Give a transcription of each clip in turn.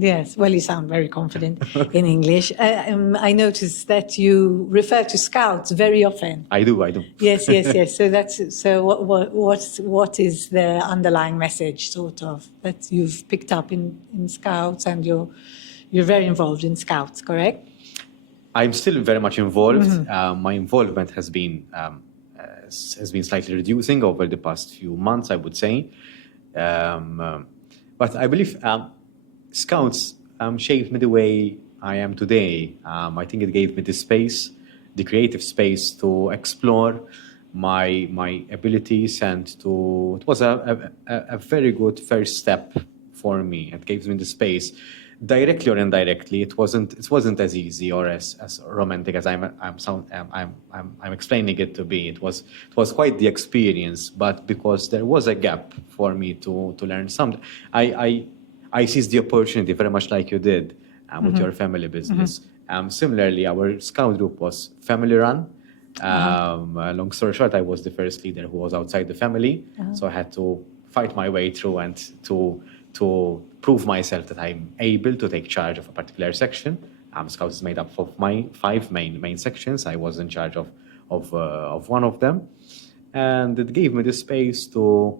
Yes, well, you sound very confident in English. I noticed that you refer to Scouts very often. I do. Yes, yes, yes. So. What is the underlying message, sort of, that you've picked up in Scouts, and you're very involved in Scouts, correct? I'm still very much involved. My involvement has been slightly reducing over the past few months, I would say. But I believe Scouts shaped me the way I am today. I think it gave me the space, the creative space to explore my abilities, and it was a very good first step for me. It gave me the space. Directly or indirectly, it wasn't as easy or as romantic as I'm explaining it to be. It was quite the experience, but because there was a gap for me to learn something, I seized the opportunity very much like you did with your family business. Similarly, our Scout group was family run. Long story short, I was the first leader who was outside the family, so I had to fight my way through and to prove myself that I'm able to take charge of a particular section. Scouts is made up of my 5 main sections. I was in charge of one of them, and it gave me the space to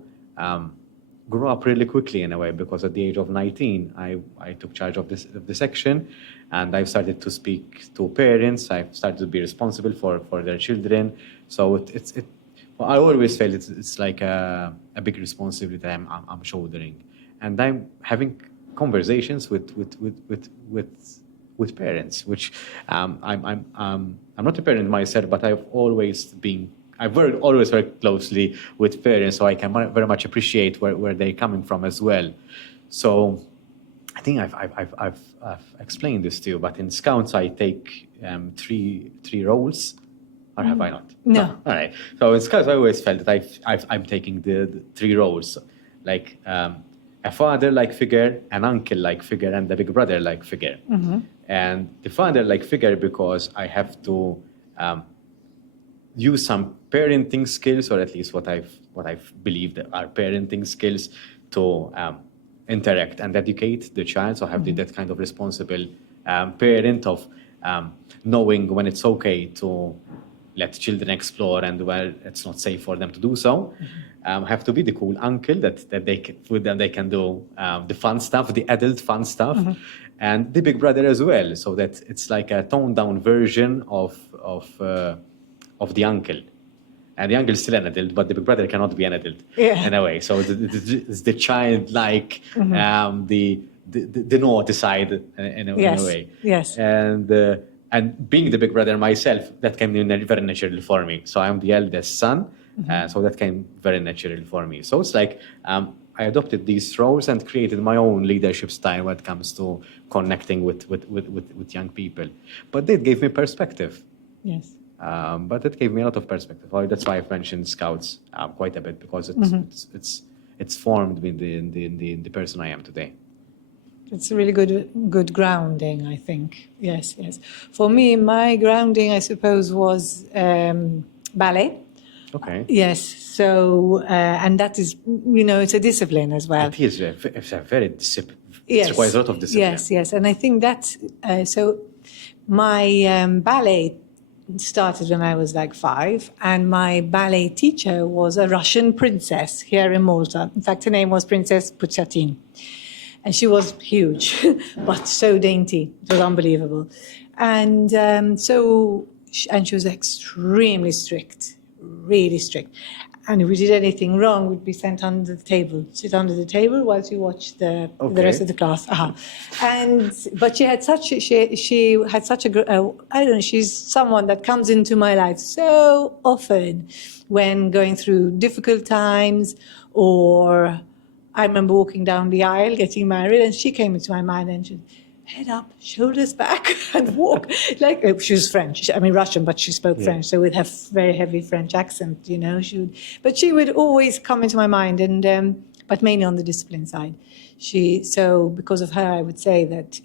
grow up really quickly in a way, because at the age of 19, I took charge of the section, and I've started to speak to parents. I've started to be responsible for their children. So I always felt it's like a big responsibility that I'm shouldering, and I'm having conversations with parents, which I'm not a parent myself, but I've always worked closely with parents, so I can very much appreciate where they're coming from as well. So I think I've explained this to you, but in Scouts I take 3 roles, or have I not? No. All right. So in Scouts I always felt that I'm taking the 3 roles, like a father-like figure, an uncle-like figure, and a big brother-like figure. And the father-like figure because I have to use some parenting skills, or at least what I've believed are parenting skills, to interact and educate the child. So I have that kind of responsible parent of knowing when it's okay to let children explore and where it's not safe for them to do so. Have to be the cool uncle that with them they can do the fun stuff, the adult fun stuff, and the big brother as well. So that it's like a toned down version of the uncle. And the uncle is still an adult, but the big brother cannot be an adult in a way. So it's the childlike, the naughty side in a way. Yes. And being the big brother myself, that came very naturally for me. So I'm the eldest son, so that came very naturally for me. So it's like I adopted these roles and created my own leadership style when it comes to connecting with young people. But that gave me perspective. Yes. But it gave me a lot of perspective. That's why I've mentioned Scouts quite a bit, because it's formed me in the person I am today. It's a really good grounding, I think. Yes, yes. For me, my grounding, I suppose, was ballet. Okay. Yes. So, and that is, it's a discipline as well. It is. It's a very discipline. Yes. It requires a lot of discipline. Yes, yes. And I think that's, so my ballet started when I was like 5, and my ballet teacher was a Russian princess here in Malta. In fact, her name was Princess Puchatin. And she was huge, but so dainty. It was unbelievable. And she was extremely strict, really strict. And if we did anything wrong, we'd be sent under the table, sit under the table whilst you watch the rest of the class. But she had such she's someone that comes into my life so often when going through difficult times, or I remember walking down the aisle, getting married, and she came into my mind and she said, head up, shoulders back, and walk. She was French, Russian, but she spoke French, so with her very heavy French accent, but she would always come into my mind, and but mainly on the discipline side. So because of her, I would say that,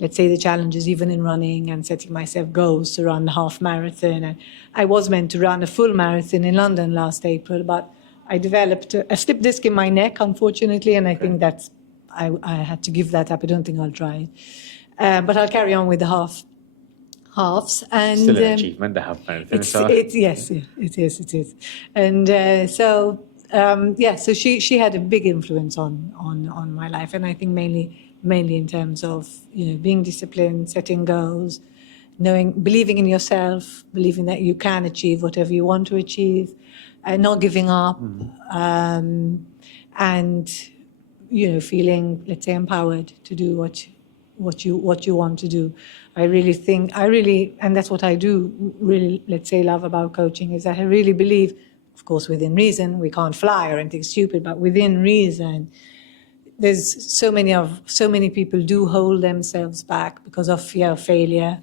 let's say the challenges even in running and setting myself goals to run the half marathon. And I was meant to run a full marathon in London last April, but I developed a slip disc in my neck, unfortunately, and I think I had to give that up. I don't think I'll try it. But I'll carry on with the halves. And Still an achievement, the half marathon. Yes, yeah, it is. And so she had a big influence on my life, and I think mainly in terms of being disciplined, setting goals, believing in yourself, believing that you can achieve whatever you want to achieve, and not giving up, and feeling, let's say, empowered to do what you want to do. I really, and that's what I do really, let's say, love about coaching, is that I really believe, of course, within reason, we can't fly or anything stupid, but within reason, there's so many people do hold themselves back because of fear of failure,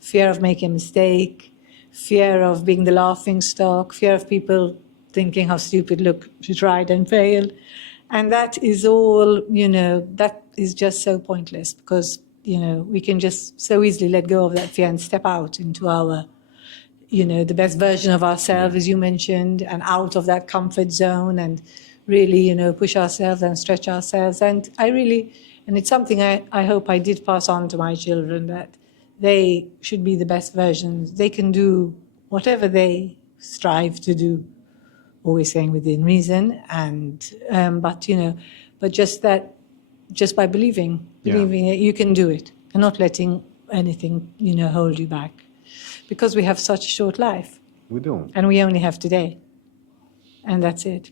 fear of making a mistake, fear of being the laughing stock, fear of people thinking how stupid, look, she tried and failed. And that is all, that is just so pointless, because, we can just so easily let go of that fear and step out into our, the best version of ourselves, as you mentioned, and out of that comfort zone, and really, push ourselves and stretch ourselves. And it's something I hope I did pass on to my children, that they should be the best versions. They can do whatever they strive to do, always saying within reason, and but just by believing that you can do it, and not letting anything hold you back, because we have such a short life. We do, and we only have today, and that's it.